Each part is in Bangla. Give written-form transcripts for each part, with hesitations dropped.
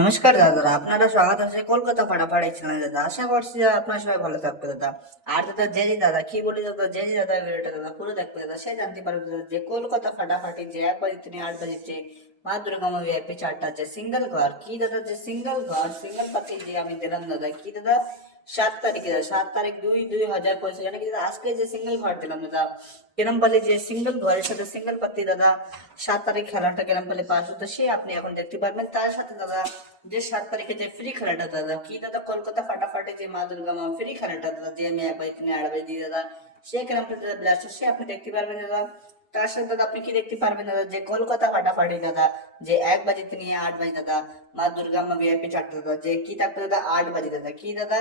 নমস্কার দাদা, আপনারা স্বাগত আছে কলকাতা ফাটাফাট এই চ্যানেলে দাদা। আশা করছি যে আপনারা সবাই ভালো থাকবে দাদা। আর দাদা যে দাদা কি বলি দাদা, যে দাদা ভিডিওটা দাদা পুরো দেখবে দাদা, সে জানতে পারবে দাদা যে কলকাতা ফাটাফাটি যে 1 বাজে থেকে 8 বাজে যে মা দুর্গা মা ভিআইপি চারটা যে সিঙ্গেল ঘর কি দাদা, যে সিঙ্গেল ঘর সিঙ্গেল পাতি যে আমি দিলাম দাদা কি দাদা 7 তারিখে দাদা, 7 তারিখ 2-2025, মানে কি দাদা আজকে যে সিঙ্গেল ঘর দিলাম দাদা কেরম পালি যে সিঙ্গেল ঘরের সাথে সিঙ্গেল পাতি দাদা 7 তারিখ খেলাটা কেরম পালি পাস হতো সে আপনি এখন দেখতে পারবেন। তার সাথে দাদা যে 7 তারিখে যে ফ্রি খেলাটা দাদা কি দাদা কলকাতা ফাটাফাটে যে মা দুর্গা মা ফ্রি খেলাটা দাদা যে আমি 1 বাজে থেকে 8 বাজে দিই দাদা, সে কেরম পালি দাদা ব্লাস্টার সে আপনি দেখতে পারবেন দাদা। তার সাথে দাদা আপনি কি দেখতে পারবেন দাদা যে কলকাতা ফাটাফাটি দাদা যে 1 বাজে থেকে 8 বাজে দাদা মা দুর্গা মা ভিআইপি চারটা দাদা যে কি থাকবে দাদা 8 বাজে দাদা কি দাদা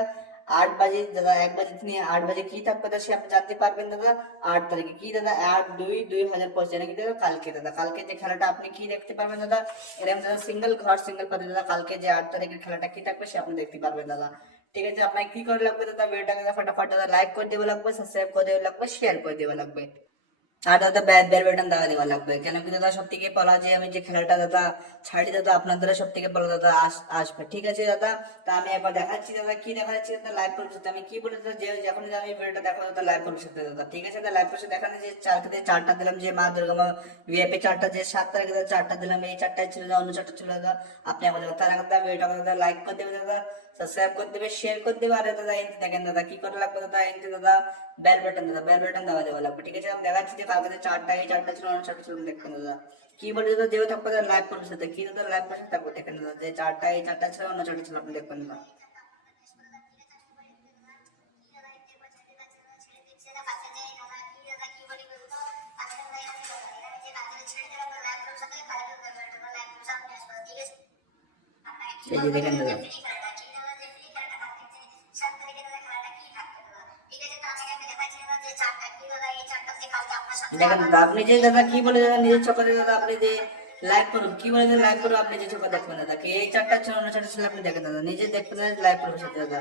8 বাজে দাদা 1 বাজে থেকে 8 বাজে কি থাকবে দাদা সে আপনি জানতে পারবেন দাদা। 8 তারিখে কি দাদা 8-2-2025 নাকি দাদা কালকে দাদা কালকে যে খেলাটা আপনি কি দেখতে পারবেন দাদা এরকম দাদা সিঙ্গেল ঘর সিঙ্গেল পাতি দাদা কালকে যে 8 তারিখের খেলাটা কি থাকবে সে আপনি দেখতে পারবেন দাদা। ঠিক আছে, আপনাকে কি করে লাগবে দাদা ভিডিওটা দাদা ফটাফট দাদা লাইক করে দেওয়া লাগবে, সাবস্ক্রাইব করে দেওয়া লাগবে, শেয়ার করে দেওয়া লাগবে। আর দাদা বেল বাটন দাবা দেওয়া লাগবে, কেন কি দাদা সব থেকে বলা যে আমি যে খেলাটা দাদা ছাড়ি দাদা আপনার দ্বারা সব থেকে বলা দাদা আসবে। ঠিক আছে দাদা, তা আমি একবার দেখাচ্ছি দাদা কি দেখাচ্ছি দাদা লাইভ পরিস্থিতি আমি কি বলে দাদা যে যখন আমি ভিডিওটা দেখো দাদা লাইভ পরিস্থিতি দাদা। ঠিক আছে দাদা লাইভ পরিস্থিতি দেখানো যে চারটা দিলাম যে মা দুর্গা মা ভিআইপি চারটা যে 7 তারিখে দাদা চারটা দিলাম, এই চারটায় ছিল না অন্য চারটা ছিল দাদা। আপনি আমার দাদা তার আগে দাদা ভিডিওটা দাদা লাইক করে দেবে দাদা, সাবস্ক্রাইব করে দেবে, শেয়ার করে দেবে। আর দাদা এনতে দেখেন দাদা কি করে লাগবে দাদা এনতে দাদা বেল বাটন দেওয়া দেওয়া লাগবে। ঠিক আছে, আমি দেখাচ্ছি যে কালকে যে চারটা এই চারটা ছিল অন্য চারটা ছিল দেখবেন দাদা কি বলে দাদা যেও থাকবে দাদা লাইভ করবে সাথে কি দাদা লাইভ করবে থাকবে দেখেন দাদা যে চারটা এই চারটা ছিল অন্য চারটা ছিল আপনি দেখবেন দাদা। এই যে দেখেন দাদা দেখেন দাদা আপনি যে দাদা কি বলে দাদা নিজের চোখে দাদা আপনি যে লাইভ করুন কি বলে লাইভ করুন আপনি যে চোখে দেখবেন দাদা কি এই চারটা ছিল অন্য চারটা ছিল আপনি দেখেন দাদা নিজে দেখবেন দাদা লাইভ করবেন সাথে দাদা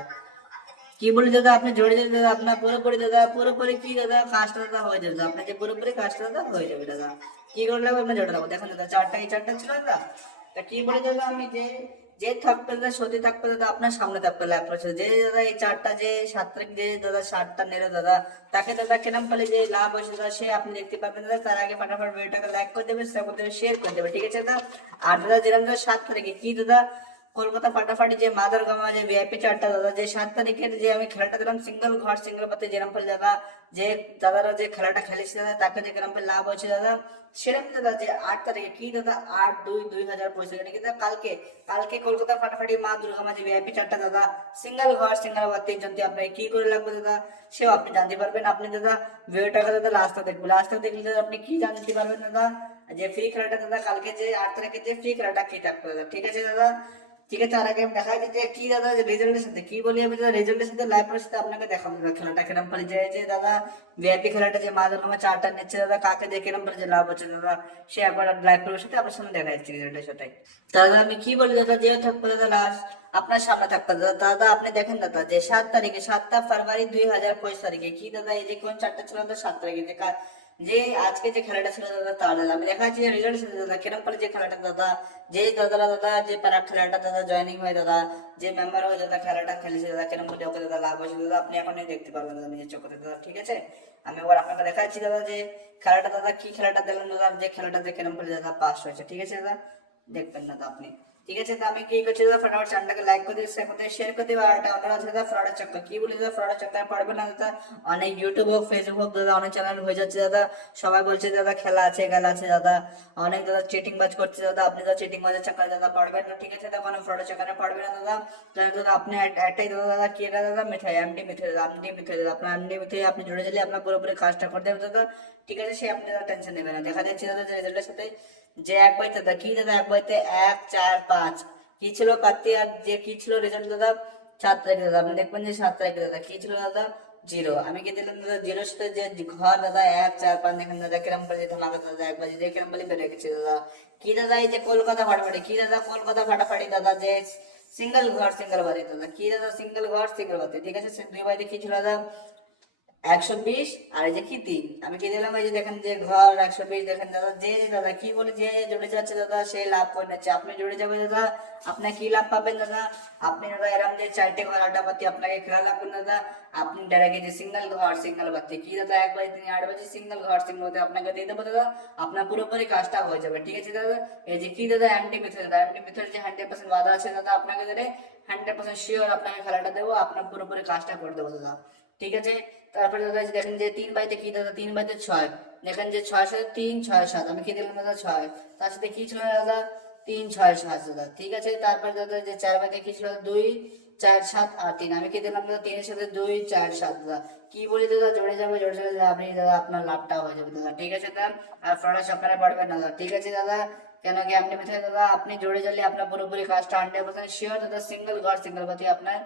কি বলি দাদা আপনি জড়িয়ে যাবেন দাদা আপনার পুরোপুরি দাদা পুরোপুরি কি দাদা কাজটা দাদা হয়ে যাবে দাদা আপনার যে পুরোপুরি কাজটা দাদা হয়ে যাবে দাদা। কি করে লাগবে আপনার জড়ে লাগবে দেখুন দাদা চারটা এই চারটা ছিল দাদা। তা কি বলে দাদা আমি যে যে থাকবে দাদা সত্যি থাকবে দাদা আপনার সামনে থাকবে লাইভ করছে যে দাদা এই চারটা যে 7 তারিখ যে দাদা 7টা নেড়ে দাদা তাকে দাদা কেনাম পেলে যে লাভ হয়েছে দাদা সে আপনি দেখতে পাবেন দাদা। তার আগে ফটাফট ভিডিওটাকে লাইক করে দেবে, সাবস্ক্রাইব করে দেবে, শেয়ার করে দেবে। ঠিক আছে দাদা, আর দাদা যেরকম দাদা 7 তারিখে কি দাদা কলকাতা ফাটাফাটি যে মাদার গামা যে ভিআইপি চারটা দাদা যে 7 তারিখের যে আমি খেলাটা দিলাম সিঙ্গেল ঘর সিঙ্গেল পাতে যেরকম ফলে দাদা যে দাদারা যে খেলাটা খেলেছে দাদা তাকে যে কেরম ফলে লাভ হয়েছে দাদা সেরকম দাদা যে 8 তারিখে কি দাদা 8-2-2025 নাকি দাদা কালকে কালকে কলকাতা ফাটাফাটি মা দুর্গা মা যে ভিআইপি চারটা দাদা সিঙ্গেল ঘর সিঙ্গেল পাতে জানতে আপনাকে কি করে লাগবে দাদা সেও আপনি জানতে পারবেন। আপনি দাদা ভিডিওটাকে দাদা লাস্ট দেখবেন, লাস্ট দেখলে দাদা আপনি কি জানতে পারবেন দাদা যে ফ্রি খেলাটা দাদা কালকে যে 8 তারিখে যে ফ্রি খেলাটা কি থাকবে দাদা। ঠিক আছে দাদা, ঠিক আছে আর আগে আমি দেখা যাচ্ছে যে কি দাদা রেজাল্টের সাথে কি বলি আমি দাদা রেজাল্টের সাথে লাইভ এর সাথে আপনাকে দেখাবো দাদা খেলাটা কিরম পারি যায় যে দাদা ভিআইপি খেলাটা যে মা দুর্গা চারটা নিচ্ছে দাদা কাকে দেখে কিরম পারি যে লাভ হচ্ছে দাদা সে একবার লাইভ এর সাথে আপনার সামনে দেখা যাচ্ছে রেজাল্টের সাথে। দাদা আমি কি বলি দাদা যে থাকবো দাদা লাস্ট আপনার সামনে থাকবে দাদা। দাদা আপনি দেখেন দাদা যে 7 তারিখে 7 ফেব্রুয়ারি 2025 কি দাদা এই যে কোন চারটা ছিল দাদা 7 তারিখে যে যে আজকে যে খেলাটা ছিল দাদা তার দাদা আমি দেখা যাচ্ছে যে রেজাল্ট ছিল দাদা কিরম পারি যে খেলাটা দাদা যে দাদারা দাদা যে পারা খেলাটা দাদা জয়েনিং হয় দাদা যে মেম্বার হয়ে দাদা খেলাটা খেলেছে দাদা কিরম করে ওকে দাদা লাভ হয়েছে দাদা আপনি এখনই দেখতে পারবেন দাদা নিজের চোখে দাদা। ঠিক আছে, আমি এবার আপনাকে দেখাচ্ছি দাদা যে খেলাটা দাদা কি খেলাটা দিলাম দাদা যে খেলাটাতে কিরম করে দাদা পাস হয়েছে। ঠিক আছে দাদা, দেখবেন দাদা আপনি। ঠিক আছে, তো আমি কি করছি দাদা ফটাফট চ্যানেলটাকে লাইক করে দিচ্ছি সাথে শেয়ার করে দিবা। আর এটা আপনারা আছে দাদা ফ্রডের চক্কর কি বলি দাদা ফ্রডের চক্কর পড়বে না দাদা। অনেক ইউটিউব হোক ফেসবুক হোক দাদা অনেক চ্যানেল হয়ে যাচ্ছে দাদা, সবাই বলছে দাদা খেলা আছে খেলা আছে দাদা, অনেক দাদা চিটিং বাজ করছে দাদা। আপনি দাদা চিটিং বাজের চক্করে দাদা পড়বেন না। ঠিক আছে দাদা, কোনো ফ্রডের চক্করে পড়বে না দাদা। তাহলে দাদা আপনি একটাই দাদা দাদা কি এটা দাদা মিঠাই এমডি মিঠাই দাদা এমডি মিঠাই দাদা আপনার এমডি মিঠাই আপনি জুড়ে গেলে আপনার পুরোপুরি কাজটা করে দেবে দাদা। ঠিক আছে, সে আপনি দাদা টেনশন নেবেন না। দেখা যাচ্ছে দাদা যে রেজাল্টের সাথে যে 1 বাড়িতে দাদা কি দাদা 1 বাড়িতে 1-4-5 কি ছিল পাতি আর যে কি ছিল রেজাল্ট দাদা 7 তারিখে দাদা আপনি দেখবেন যে 7 তারিখে দাদা কি ছিল দাদা 0। আমি কি দিলাম দাদা 0 সাথে যে ঘর দাদা 1-4-5 দেখেন দাদা কিরম করে ধামাকা দাদা 1 বাজে যে কিরম বলে বেড়ে গেছে দাদা। কি দাদা এই যে কলকাতা ফাটাফাটি কি দাদা কলকাতা ফাটাফাটি দাদা যে সিঙ্গেল ঘর সিঙ্গেল বাড়ি দাদা কি দাদা সিঙ্গেল ঘর সিঙ্গেল বাড়ি। ঠিক আছে, 2 বাড়িতে কি ছিল দাদা 120 আর এই যে কি 3 আমি কি দিলাম, এই যে দেখেন যে ঘর 120 দেখেন দাদা, যে দাদা কি বলে যে জুড়ে যাচ্ছে দাদা সে লাভ করে নিচ্ছে। আপনি জুড়ে যাবে দাদা, আপনি কি লাভ পাবেন দাদা, আপনি দাদা এরকম যে 4টে ঘর আড্ডা পাতি আপনাকে খেলা লাগবে না দাদা। আপনি ডাইরেক্ট যে সিঙ্গেল ঘর সিঙ্গেল বাতি কি দাদা 1 বাজে 8 বাজে সিঙ্গেল ঘর সিঙ্গেল বাতি আপনাকে দিয়ে দেবো দাদা, আপনার পুরোপুরি কাজটা হয়ে যাবে। ঠিক আছে দাদা, এই যে কি দাদা অ্যান্টি মেথড দাদা, অ্যান্টি মেথড যে 100% ওয়াদা আছে দাদা আপনাকে দিলে 100% শিওর আপনাকে খেলাটা দেবো, আপনার পুরোপুরি কাজটা করে দেবো দাদা। ঠিক আছে, তারপরে দাদা দেখেন যে 3 বাইতে কি দাদা 3 বাইতে 6 দেখেন যে 6 সাথে 3 6 7 আমি কি দিলাম দাদা 6, তার সাথে কি ছিল দাদা 3 6 7 দাদা। ঠিক আছে, তারপরে দাদা যে 4 বাইতে কি ছিল 2 4 7 আর 3 আমি কি দিলাম দাদা 3 এর সাথে 2 4 7 দাদা। কি বলি দাদা জড়ে যাবে দাদা, আপনি দাদা আপনার লাভটা হয়ে যাবে দাদা। ঠিক আছে দাদা, আর ফ্রড চক্করে পড়বেন না দাদা। ঠিক আছে দাদা, কেন কি আপনি মেথড দাদা আপনি জড়ে গেলে আপনার পুরোপুরি কাজটা 100% শিওর দাদা, সিঙ্গেল ঘর সিঙ্গেল বাতি আপনার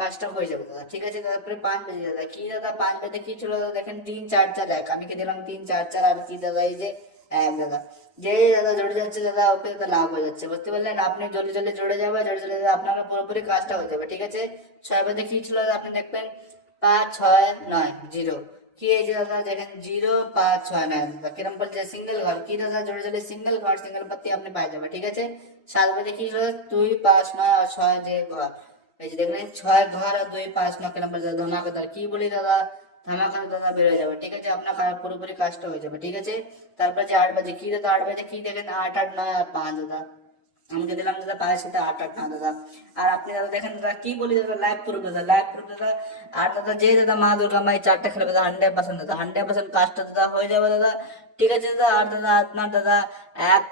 কাজটা হয়ে যাবে দাদা। ঠিক আছে, তারপরে 5 বেজে দাদা কি দাদা 5 বেজে কি ছিল দাদা দেখেন 3 4 4 1 আমি কি দিলাম 3 4 4 আর কি দাদা এই যে 1 দাদা, যে দাদা জড়ে যাচ্ছে দাদা ওকে দাদা লাভ হয়ে যাচ্ছে, বুঝতে পারলেন। আপনি জলদি জলদি জড়ে যাবে, জলদি জলদি আপনার পুরোপুরি কাজটা হয়ে যাবে। ঠিক আছে, 6 বেজে কি ছিল দাদা আপনি দেখবেন 5 6 9 0 কি এই যে দাদা দেখেন 0 5 6 9 দাদা কিরম বলছে সিঙ্গেল ঘর কি দাদা জড়ে জলদি সিঙ্গেল ঘর সিঙ্গেল পাতি আপনি পাই যাবে। ঠিক আছে, 7 বেজে কি ছিল 2 5 9 আর 6 যে ঘর এই যে দেখলেন 6 ঘর আর 2 5 9 নম্বর ধামাকাদার কি বলি দাদা ধামাকাদার দাদা বের হয়ে যাবে। ঠিক আছে, আপনার পুরোপুরি কাজটা হয়ে যাবে। ঠিক আছে, তারপর যে 8 বাজে কি দাদা 8 বাজে কি দেখেন 8 8 9 আর 5 দাদা আমাকে দিলাম দাদা 5 সাথে 8 8 9 দাদা। আর আপনি দাদা দেখেন দাদা কি বলি দাদা লাইভ প্রুফ দাদা, লাইভ প্রুফ দাদা। আর দাদা যে দাদা মা দুর্গা মাই 4টা খেলবে দাদা 100% দাদা 100% কাজটা দাদা হয়ে যাবে দাদা। ঠিক আছে দাদা, আর দাদা আপনার দাদা এক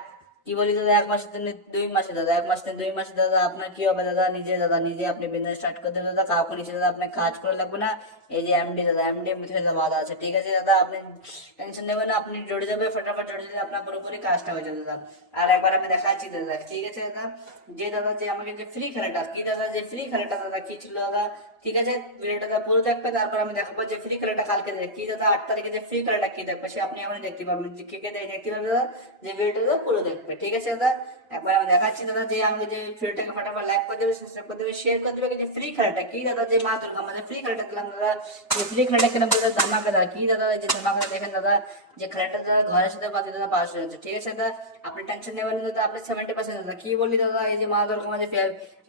কি বলি দাদা 1 মাসের জন্য 2 মাসে দাদা 1 মাস থেকে 2 মাসে দাদা আপনার কি হবে দাদা দাদা নিজে আপনি বিজনেস স্টার্ট করে দেন দাদা, কাউকে নিচে দাদা আপনার কাজ করে লাগবে না। এই যে এমডি দাদা এমডি মিথে দাদা বাধা আছে। ঠিক আছে দাদা, আপনি টেনশন নেবেন না, আপনি জড়ে যাবে ফটাফট জড়ে দিলে আপনার পুরোপুরি কাজটা হয়ে যাবে দাদা। আর একবার আমি দেখাচ্ছি দাদা। ঠিক আছে দাদা, যে দাদা যে আমাকে যে ফ্রি খেলাটা কি দাদা যে ফ্রি খেলাটা দাদা কি ছিল দাদা। ঠিক আছে, ভিডিওটা দাদা পুরো দেখবে, তারপর আমি দেখাবো যে ফ্রি খেলাটা কালকে কি দাদা 8 তারিখে যে ফ্রি খেলাটা কি দেখবে সে আপনি এখনই দেখতে পাবেন, যে কে কে দেখতে পাবে দাদা, যে ভিডিওটা দাদা পুরো দেখবে। ঠিক আছে দাদা, একবার আমি দেখাচ্ছি দাদা যে আমি যে ভিডিওটাকে ফটাফট লাইক করে দেবে, সাবস্ক্রাইব করে দেবে, শেয়ার করে দেবে। যে ফ্রি খেলাটা কি দাদা যে মা দুর্গা আমাদের ফ্রি খেলাটা দিলাম দাদা, যে ফ্রি খেলাটা খেলাম দাদা ধামাকাদার কি দাদা যে ধামাকাদার দেখেন দাদা, যে খেলাটা দাদা ঘরের সাথে পাতি দাদা পাস হয়ে যাচ্ছে। ঠিক আছে দাদা, আপনি টেনশন নেবেন না দাদা, আপনি 70% দাদা কি বলি দাদা এই যে মা দুর্গা আমাদের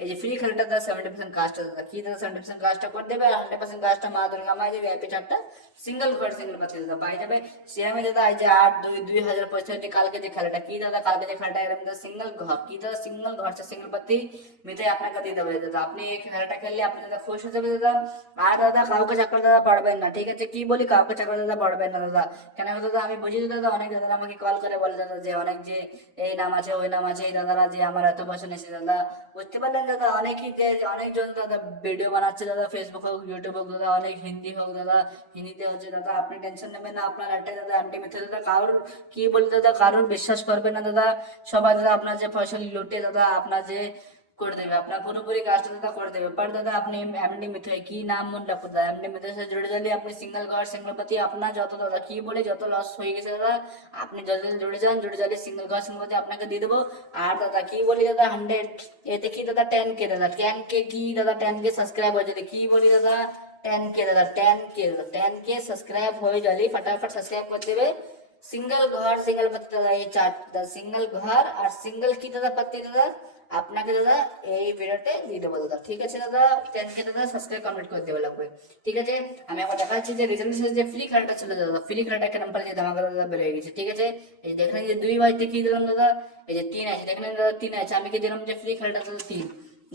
এই যে ফ্রি খেলাটা দাদা 70% কাজটা দাদা কি দাদা 70% কাজটা করে দেবে, আর 100% কাজটা মা দুর্গা আমাদের ভিআইপি চারটা সিঙ্গেল ঘর সিঙ্গেল পাতি দাদা পাই যাবে। সেমে দাদা এই যে 8 2 2065 কালকে যে খেলাটা কি দাদা কালকে যে খেলাটা এরকম দাদা সিঙ্গেল ঘর কি দাদা সিঙ্গেল ঘর সিঙ্গেল পাতি মিতে আপনাকে দিয়ে দেবে দাদা। আপনি এই খেলাটা খেললে আপনি দাদা খুশ হয়ে যাবে দাদা। আর দাদা কাউকে চাকর দাদা পড়বেন না। ঠিক আছে, কি বলি কাউকে চাকর দাদা পড়বেন না দাদা, কেন দাদা আমি বুঝি দাদা অনেক দাদা আমাকে কল করে বলে দাদা যে অনেক যে এই নাম আছে ওই নাম আছে এই দাদারা যে আমার এত পয়সা নিয়েছে দাদা, বুঝতে পারলেন দাদা। অনেকই অনেকজন দাদা ভিডিও বানাচ্ছে দাদা ফেসবুক হোক ইউটিউব হোক দাদা, অনেক হিন্দি হোক দাদা হিন্দিতে হচ্ছে দাদা, আপনি টেনশন নেবেন না। আপনার একটাই দাদা অ্যান্টি মেথড দাদা, কারোর কি বলি দাদা কারোর বিশ্বাস করবেন না দাদা, সবাই দাদা আপনার যে পয়সা লুটে দাদা আপনার যে করে দেবে, আপনার পুরোপুরি কাজটা দাদা করে দেবে। पर দাদা আপনি এমডি মিথে কি নাম মনে রাখো দাদা, এমডি মিথে সাথে জুড়ে গেলে আপনি সিঙ্গেল ঘর সিঙ্গেল পাতি আপনার যত দাদা কি বলে যত লস হয়ে গেছে দাদা আপনি জলদি জুড়ে যান, জুড়ে গেলে সিঙ্গেল ঘর সিঙ্গেল পাতি আপনাকে দিয়ে দেবো। আর দাদা কি বলি দাদা 100 এতে কি দাদা 10K দাদা 10K কি দাদা 10K সাবস্ক্রাইব হয়ে যাবে। কি বলি দাদা 10K দাদা 10K দাদা 10K সাবস্ক্রাইব হয়ে যাবে, ফটাফট সাবস্ক্রাইব করে দেবে। সিঙ্গেল ঘর সিঙ্গেল পাতি দাদা এই চার সিঙ্গেল ঘর আর সিঙ্গেল কি দাদা পাতি দাদা আপনাকে দাদা এই ভিডিওতে দিয়ে দেবো দাদা। ঠিক আছে দাদা, 10K দাদা সাবস্ক্রাইব কমপ্লিট করে দেবে লাগবে। ঠিক আছে, আমি এখন দেখাচ্ছি যে রিজেন্ট যে ফ্রি খেলাটা ছিল দাদা, ফ্রি খেলাটা একটা নাম্বার যে ধামাকা দাদা বের হয়ে গেছে। ঠিক আছে, এই দেখলেন যে 2 বাজতে কি দিলাম দাদা, এই যে 3 আছে দেখলেন দাদা 3 আছে, আমি কি দিলাম যে ফ্রি খেলাটা দাদা 3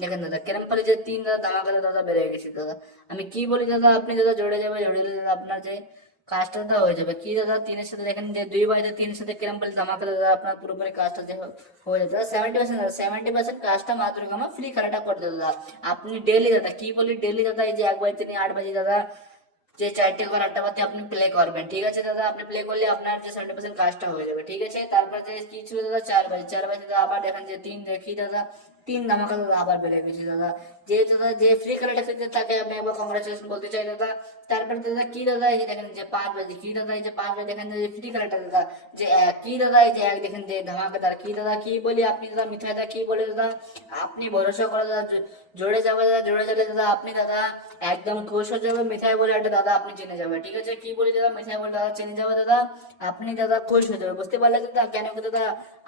দেখেন দাদা কেরম পারে যে 3 দাদা ধামাকা দাদা বের হয়ে গেছে দাদা। আমি কি বলি দাদা আপনি দাদা জড়ে যাবে, জড়ে গেলে দাদা আপনার যে কাজটা দাদা হয়ে যাবে। কি দাদা 3 এর সাথে দেখেন যে 2 বাজতে 3 এর সাথে কেরম পারে ধামাকা দাদা আপনার পুরোপুরি কাজটা যে হয়ে যাবে 70% কাজটা মাত্র আমার ফ্রি খেলাটা করে দেবে দাদা। আপনি ডেলি দাদা কি বলি ডেলি দাদা এই যে 1 বাজে 8 বাজে দাদা যে 4টে ঘর 8টা বাজে আপনি প্লে করবেন। ঠিক আছে দাদা, আপনি প্লে করলে আপনার যে 70% কাজটা হয়ে যাবে। ঠিক আছে, তারপর যে কি ছিল দাদা 4 বাজে দাদা আবার দেখেন যে 3 দেখি দাদা তিন ধামাকা দাদা আবার বেড়ে গেছে দাদা। যে দাদা যে ফ্রি খেলাটা খেলছে তাকে আমি একবার কংগ্রাচুলেশন বলতে চাই দাদা। তারপরে দাদা কি দাদা এই যে দেখেন যে 5 বাজে, কি দাদা এই যে 5 বাজে দেখেন যে ফ্রি খেলাটা দাদা, যে কি দাদা এই যে এক দেখেন যে ধামাকাদার, কি দাদা কি বলি আপনি দাদা মিঠাই দা কি বলে দাদা, আপনি ভরসা করে দাদা জোরে যাবে দাদা, জোরে গেলে দাদা আপনি দাদা একদম খুশ হয়ে যাবে, মিঠাই বলে একটা দাদা আপনি চিনে যাবে, ঠিক আছে কি বলি দাদা মিঠাই বলে দাদা চিনে যাবে দাদা, আপনি দাদা খুশ হয়ে যাবে, বুঝতে পারলে দাদা। কেন কি দাদা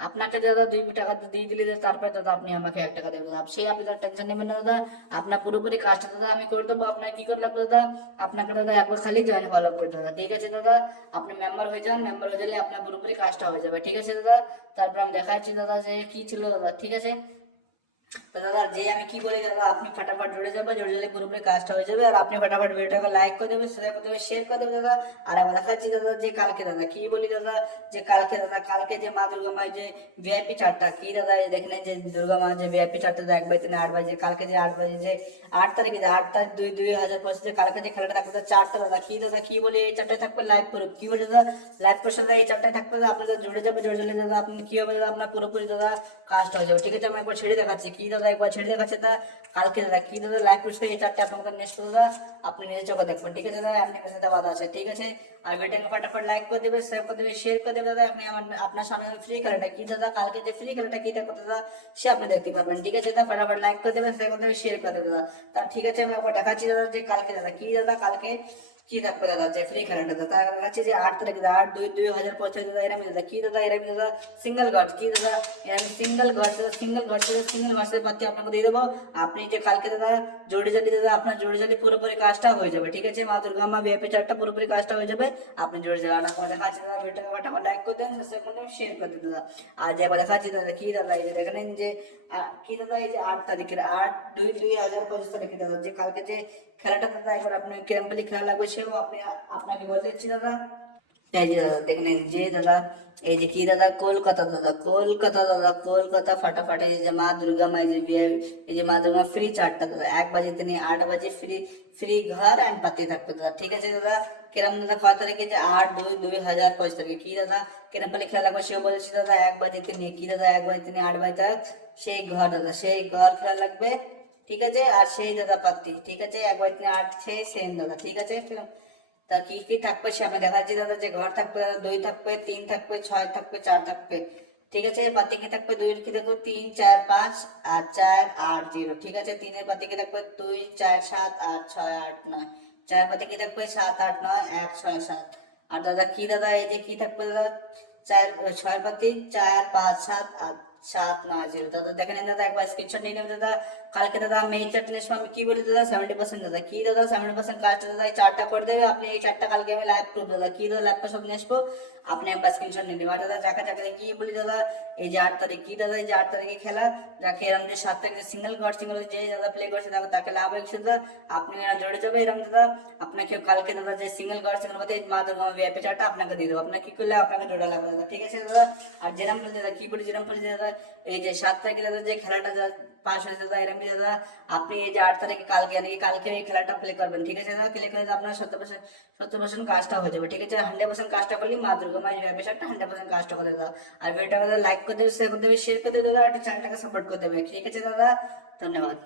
আপনাকে দাদা 2 টাকা দিয়ে দিলে দাদা, তারপরে দাদা আপনি আমাকে 1 টাকা দেবেন দাদা, সেই আপনি দাদা টেনশন নেবেন না দাদা, আপনার পুরোপুরি কাজটা দাদা আমি করে দেবো। আপনার কি করে লাগবে দাদা, আপনাকে দাদা একবার খালি জয়েন ফলো করে দাদা, ঠিক আছে দাদা। আপনি মেম্বার হয়ে যান, মেম্বার হয়ে গেলে আপনার পুরোপুরি কাজটা হয়ে যাবে, ঠিক আছে দাদা। তারপর আমি দেখাচ্ছি দাদা যে কি ছিল দাদা, ঠিক আছে। তো দাদা যে আমি কি বলি দাদা, আপনি ফটাফট জুড়ে যাবে, জুড়ে গেলে পুরোপুরি কাজটা হয়ে যাবে, আর আপনি ফটাফট ভিডিওটাকে লাইক করে দেবে, শেয়ার করে দেবে, শেয়ার করে দেবে দাদা। আর আমি দেখাচ্ছি দাদা যে কালকে দাদা কি বলি দাদা, যে কালকে দাদা কালকে যে মা দুর্গা মায়ের যে ভিআইপি চারটা, কি দাদা এই দেখেন যে দুর্গা মা যে ভিআইপি চারটা 1 বাজে 8 বাজে, কালকে যে 8 বাজে যে 8 তারিখে যে 8 তারিখ 2 2025 কালকে যে খেলাটা থাকবে চারটা দাদা কি বলি এই চারটায় থাকবে লাইভ প্রুফ, কি বলি দাদা লাইভ প্রশ্ন এই চারটায় থাকবে দাদা, আপনাদের জুড়ে যাবে, জুড়ে গেলে দাদা আপনি কি হবে দাদা আপনার পুরোপুরি দাদা কাজটা হয়ে যাবে, ঠিক আছে। আমি একবার ছেড়ে দেখাচ্ছি কি দাদা, একবার ছেড়ে দেখাচ্ছে দাদা কালকে দাদা কি দাদা লাইভ প্রশ্ন এই চারটে আপনাদের নেক্সট দাদা আপনি নিজের চোখে দেখবেন, ঠিক আছে দাদা। আপনি সাথে বাধা আছে, ঠিক আছে। আর ভিডিওকে ফটাফট লাইক করে দেবে, শেয়ার করে দেবে, শেয়ার করে দেবে দাদা। আপনি আপনার সামনে ফ্রি খেলাটা কি দাদা, কালকে যে ফ্রি খেলাটা কি দেখো দাদা সে আপনি দেখতে পারবেন, ঠিক আছে দাদা। ফটাফট লাইক করে দেবে, শেয়ার করে দেবে, শেয়ার করে দেবে দাদা। তা ঠিক আছে আমি একবার দেখাচ্ছি দাদা যে কালকে দাদা কি দাদা কালকে কি থাকবে দাদা যে ফ্রি খেলাটা দাদা, তার কাছে যে 8 তারিখ দাদা 8/2/2025 দাদা এরামি দাদা কি দাদা এরামি দাদা সিঙ্গেল গড, কি দাদা এরামি সিঙ্গেল গড সিঙ্গেল গডের পাতি আপনাকে দিয়ে দেবো। আপনি যে কালকে দাদা জোড়ে জালি দাদা আপনার জোড়ে জালি পুরোপুরি কাজটা হয়ে যাবে, ঠিক আছে। মা দুর্গা মা ভিআইপি চারটা পুরোপুরি কাজটা হয়ে যাবে, আপনি জোড়ে জালি আর দেখাচ্ছি দাদা ভিডিওটা ফটাফট লাইক করে দেন, শেয়ার করে দিন দাদা। আর যে একবার দেখাচ্ছি দাদা কি দাদা এই যে দেখেন যে কি দাদা এই যে 8 তারিখের 8/2/2025 তারিখে দাদা যে কালকে যে খেলাটা দাদা একবার আপনি কিরমপালি খেলা লাগবে সেও আপনি আপনাকে বলে দিচ্ছি দাদা। এই যে দাদা দেখলেন যে দাদা এই যে কি দাদা কলকাতা ফাটাফাটি এই যে মা দুর্গা মা এই যে মা দুর্গা ফ্রি চারটা দাদা 1 বাজে থেকে 8 বাজে ফ্রি ফ্রি ঘর অ্যান্ড পাতি থাকবে দাদা, ঠিক আছে দাদা। কিরম দাদা 5 তারিখে যে 8/2/2025 তারিখে কি দাদা কিরমপালি খেলা লাগবে সেও বলেছি দাদা 1 বাজে থেকে কি দাদা 1 বাজে থেকে 8 বাজে তক সেই ঘর দাদা সেই ঘর খেলা লাগবে, ঠিক আছে। আর সেই দাদা পাতি, ঠিক আছে 1 বাজে থেকে 8 সেই সেম দাদা, ঠিক আছে। তা কি কি থাকবে সে আমি দেখাচ্ছি দাদা যে ঘর থাকবে দাদা 2 থাকবে 3 থাকবে 6 থাকবে 4 থাকবে, ঠিক আছে। পাতি কি থাকবে 2 এর কি দেখো 3 4 5 আর 4 8 0, ঠিক আছে। 3 এর পাতি কি থাকবে 2 4 7 8 6 8 9, 4 পাতি কি থাকবে 7 8 9 1 6 7। আর দাদা কি দাদা এই যে কি থাকবে দাদা 6 পাতি 4 5 7 8 7 9 0 দাদা দেখেন দাদা একবার স্ক্রিনশট নিয়ে নেবেন দাদা। কালকে দাদা আমি এই চারটে নেশম আমি কি বলি দাদা 70% দাদা কি দাদা 70% কাজটা দাদা এই চারটা করে দেবে, আপনি এই চারটা কালকে আমি লাইভ করবো দাদা কি দাদা লাইভটা সব নিয়ে আসবো, আপনি একবার স্ক্রিনশট নিয়ে নেবেন। আর দাদা চাকা কি বলি দাদা এই যে 8 তারিখ কি দাদা এই যে 8 তারিখে খেলা যাকে এরম যে 7 তারিখে সিঙ্গেল যে দাদা প্লে করছে তাকে লাভ হয়েছে দাদা, আপনি এরা জড়ে যাবে এরম দাদা। আপনাকে কালকে দাদা যে সিঙ্গেল মধ্যে মা দুর্গা ভিআইপি চারটা আপনাকে দিয়ে দেবো, আপনাকে কি করলে আপনাকে জোড়া লাগবে দাদা, ঠিক আছে দাদা। আর যেরম দাদা কি বলি যেরম বলি দাদা এই যে 7 তারিখে দাদা যে খেলাটা পাস হয়েছে দাদা এরম দাদা আপনি এই যে 8 তারিখে কালকে এই খেলাটা প্লে করবেন, ঠিক আছে দাদা। প্লে করে আপনার 70% কাজটা হয়ে যাবে, ঠিক আছে। 100% কাজটা করলে মা দুর্গা মায়ের ব্যাপারটা 100% কাজটা করে দাদা। আর ভিডিওটা লাইক করে দেবে, শেয়ার করে দেবে, শেয়ার করে দেবে দাদা, একটা চ্যানেলটাকে সাপোর্ট করে দেবে, ঠিক আছে দাদা। ধন্যবাদ।